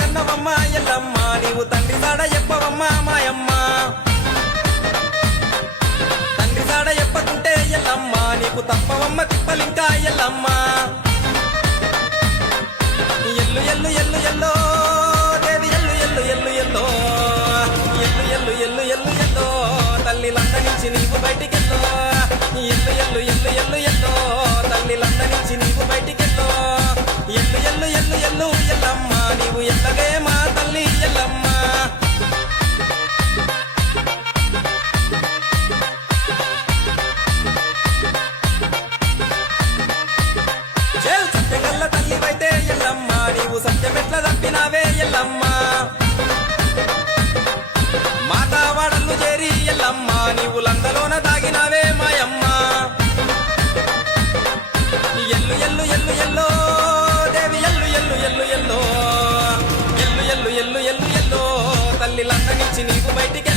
కన్నవమ్మ ఎల్లమ్మ నీవు తండ్రి సాడ చెప్పవమ్మ మాయమ్మ తండ్రి సాడ చెప్పకుంటే ఎల్లమ్మ నీకు తప్పవమ్మ తిప్పలింకా ఎల్లమ్మ ఎల్లు ఎల్లు ఎల్లు ఎల్లో దేవి ఎల్లు ఎల్లు ఎల్లు ఎల్లో ఎల్లు ఎల్లు ఎల్లు ఎల్లు ఎల్లో తల్లి లంద నుంచి నీకు బయటికెల్లో ఎల్లు ఎల్లు ఎల్లు ఎల్లు ఎల్లో తల్లి లంద నుంచి నీకు బయటికెల్లో ఎల్లు ఎల్లు ఎల్లు ఎల్లు ఎల్లమ్మ నీవు ఎల్లగే మా తల్లి ఎల్లమ్మ సత్యగల్ల తల్లివైతే ఎల్లమ్మ నీవు సత్యమెట్ల తప్పినావే ఎల్లమ్మ మాతావాడల్లు చేరి ఎల్లమ్మ నీవు లందలోన దాగినావే మాయమ్మ ఎల్లు ఎల్లు ఎల్లు ఎల్లో దేవి ఎల్లు ఎల్లు ఎల్లు ఎల్లో ఎల్లు ఎల్లు ఎల్లు ఎల్లు ఎల్లో తల్లి లంద నుంచి నీకు బయటికి